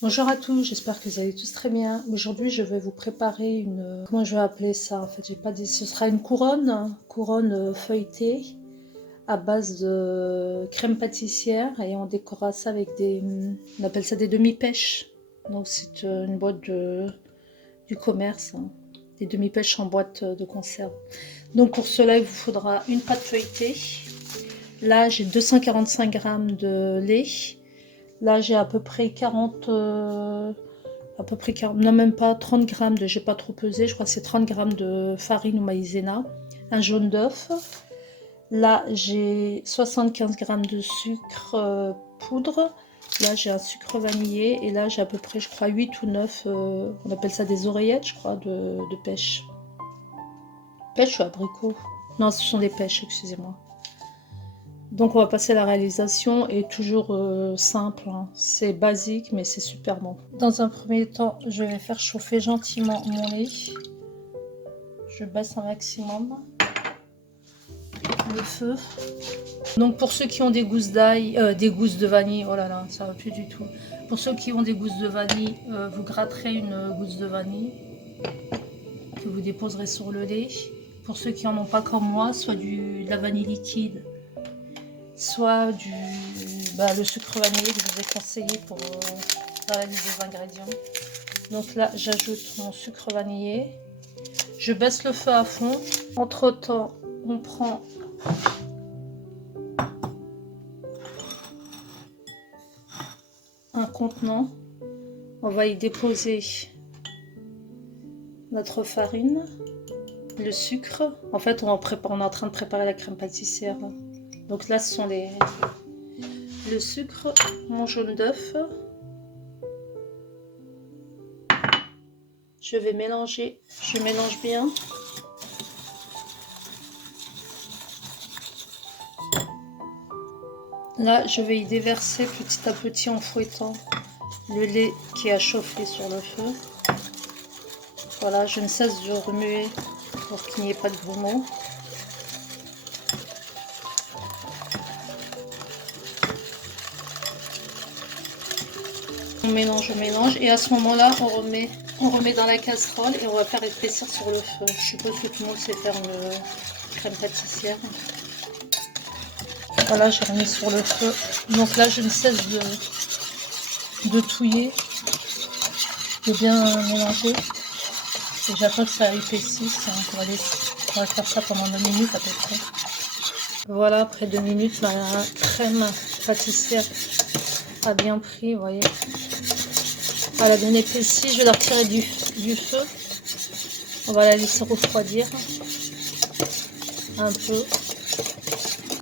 Bonjour à tous, j'espère que vous allez tous très bien. Aujourd'hui, je vais vous préparer une... Comment je vais appeler ça? En fait, j'ai pas dit... Ce sera une couronne feuilletée à base de crème pâtissière et on décorera ça avec des... On appelle ça des demi-pêches. Donc c'est une boîte du commerce, hein. Des demi-pêches en boîte de conserve. Donc pour cela, il vous faudra une pâte feuilletée. Là, j'ai 245 g de lait. Là, j'ai à peu près 40, non même pas 30 g de, j'ai pas trop pesé, je crois que c'est 30 g de farine ou maïzena, un jaune d'œuf. Là, j'ai 75 g de sucre poudre. Là, j'ai un sucre vanillé et là, j'ai à peu près, je crois, 8 ou 9, on appelle ça des oreillettes, je crois, de pêche. Pêche ou abricot? Non, ce sont des pêches, excusez-moi. Donc on va passer à la réalisation et toujours simple, hein. C'est basique mais c'est super bon. Dans un premier temps, je vais faire chauffer gentiment mon lait. Je baisse un maximum le feu. Donc pour ceux qui ont des gousses d'ail, des gousses de vanille, oh là là, ça va plus du tout. Pour ceux qui ont des gousses de vanille, vous gratterez une gousse de vanille que vous déposerez sur le lait. Pour ceux qui en ont pas comme moi, soit de la vanille liquide, soit le sucre vanillé que je vous ai conseillé pour dans la liste des ingrédients. Donc là, j'ajoute mon sucre vanillé. Je baisse le feu à fond. Entre temps, on prend un contenant. On va y déposer notre farine, le sucre. En fait, on est en train de préparer la crème pâtissière. Donc là, ce sont le sucre, mon jaune d'œuf. Je vais mélanger, je mélange bien. Là, je vais y déverser petit à petit en fouettant le lait qui a chauffé sur le feu. Voilà, je ne cesse de remuer pour qu'il n'y ait pas de grumeaux. On mélange et à ce moment-là, on remet dans la casserole et on va faire épaissir sur le feu. Je suppose que tout le monde sait faire une crème pâtissière. Voilà, j'ai remis sur le feu. Donc là, je ne cesse de touiller, de bien mélanger. Et j'attends que ça épaississe. On va faire ça pendant 2 minutes à peu près. Voilà, après 2 minutes, ma crème pâtissière a bien pris, vous voyez. Elle a bien épaissi. Je vais la retirer du feu. On va la laisser refroidir un peu.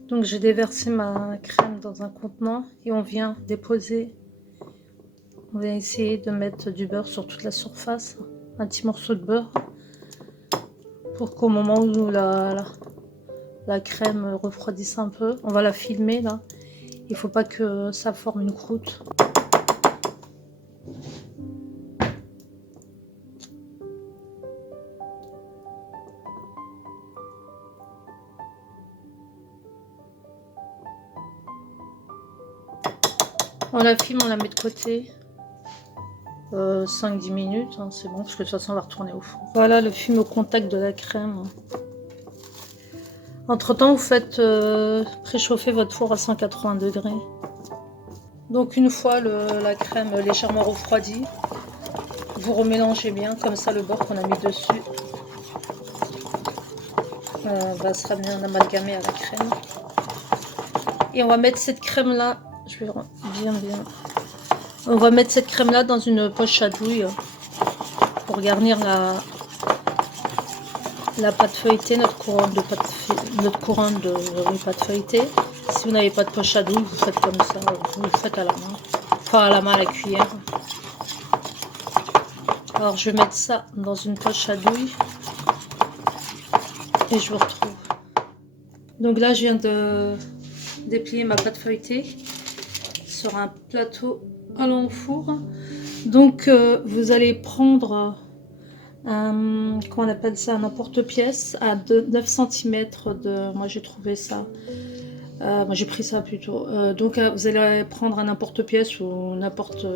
Donc j'ai déversé ma crème dans un contenant et on vient déposer. On va essayer de mettre du beurre sur toute la surface, un petit morceau de beurre, pour qu'au moment où la crème refroidisse un peu, on va la filmer là. Il ne faut pas que ça forme une croûte. On la filme, on la met de côté. 5-10 minutes, hein, c'est bon, parce que de toute façon on va retourner au four. Voilà le fume au contact de la crème. Entre temps, vous faites préchauffer votre four à 180 degrés. Donc une fois la crème légèrement refroidie, vous remélangez bien, comme ça le beurre qu'on a mis dessus va se ramener en amalgamé à la crème. Et on va mettre cette crème là, je vais bien. On va mettre cette crème là dans une poche à douille pour garnir la pâte feuilletée, notre couronne de pâte feuilletée. Si vous n'avez pas de poche à douille, vous faites comme ça, vous le faites à la main, enfin à la main, à la cuillère. Alors je vais mettre ça dans une poche à douille et je vous retrouve. Donc là je viens de déplier ma pâte feuilletée sur un plateau allant au four. Donc vous allez prendre comment on appelle ça, un emporte-pièce à 9 cm de... Moi j'ai trouvé ça. Moi j'ai pris ça plutôt. Donc vous allez prendre un emporte-pièce ou n'importe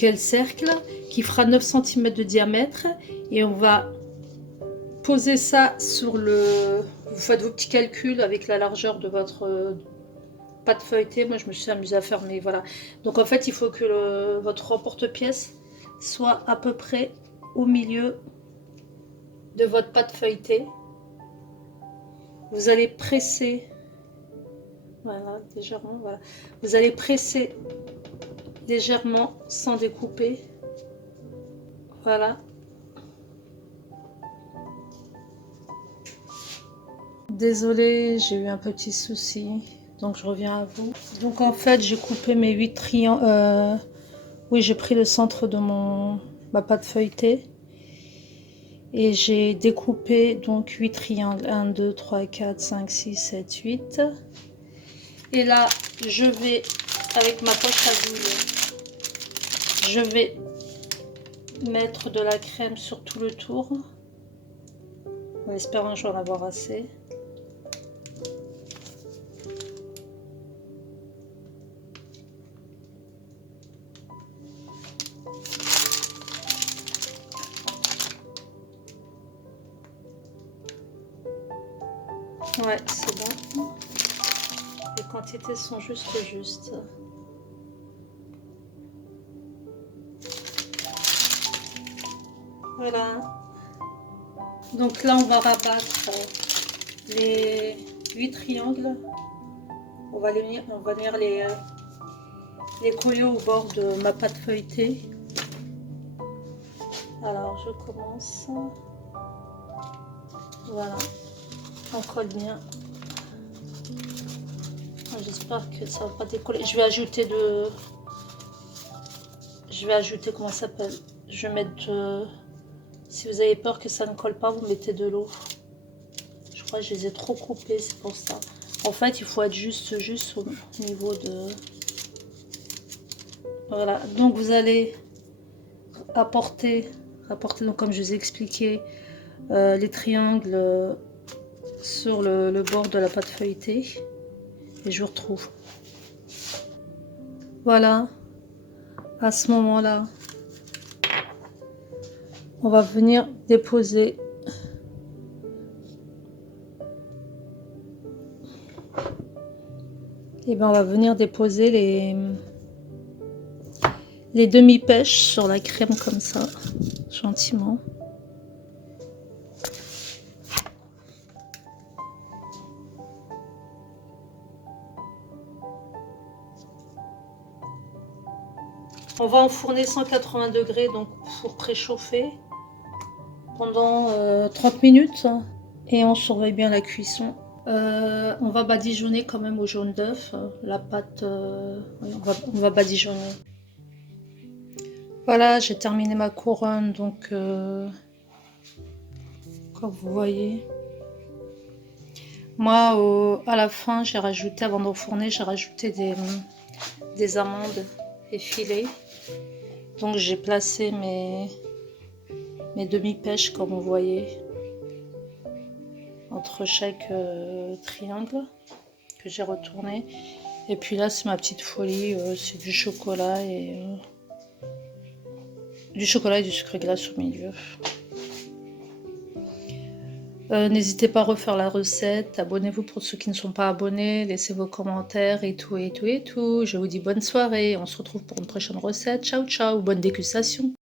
qui est le cercle, qui fera 9 cm de diamètre. Et on va poser ça sur le... Vous faites vos petits calculs avec la largeur de votre pâte feuilletée. Moi, je me suis amusée à faire, mais voilà. Donc, en fait, il faut que votre emporte-pièce soit à peu près au milieu de votre pâte feuilletée. Vous allez presser, voilà, légèrement, voilà. Vous allez presser légèrement sans découper, voilà. Désolée, j'ai eu un petit souci, donc je reviens à vous. Donc en fait, j'ai coupé mes 8 triangles. Oui, j'ai pris le centre de ma pâte feuilletée. Et j'ai découpé donc 8 triangles. 1, 2, 3, 4, 5, 6, 7, 8. Et là, je vais, avec ma poche à douille, je vais mettre de la crème sur tout le tour. En espérant que je vais en avoir assez. Ouais, c'est bon. Les quantités sont justes. Voilà. Donc là, on va rabattre les 8 triangles. On va venir les coller au bord de ma pâte feuilletée. Alors, je commence. Voilà. On colle bien. J'espère que ça va pas décoller. Je vais ajouter comment ça s'appelle. Je vais mettre si vous avez peur que ça ne colle pas, vous mettez de l'eau. Je crois que je les ai trop coupés, c'est pour ça. En fait, il faut être juste au niveau de... Voilà. Donc, vous allez apporter donc comme je vous ai expliqué, les triangles sur le bord de la pâte feuilletée. Et je vous retrouve. Voilà. À ce moment-là, on va venir déposer on va venir déposer les demi-pêches sur la crème comme ça, gentiment. On va enfourner 180 degrés, donc pour préchauffer pendant 30 minutes et on surveille bien la cuisson. On va badigeonner quand même au jaune d'œuf, la pâte, on va badigeonner. Voilà, j'ai terminé ma couronne, donc comme vous voyez. Moi, à la fin, j'ai rajouté, avant d'enfourner, j'ai rajouté des amandes effilées. Donc j'ai placé mes demi-pêches, comme vous voyez, entre chaque triangle que j'ai retourné. Et puis là, c'est ma petite folie, c'est du chocolat et du sucre glace au milieu. N'hésitez pas à refaire la recette, abonnez-vous pour ceux qui ne sont pas abonnés, laissez vos commentaires et tout. Je vous dis bonne soirée, on se retrouve pour une prochaine recette. Ciao ciao, bonne dégustation.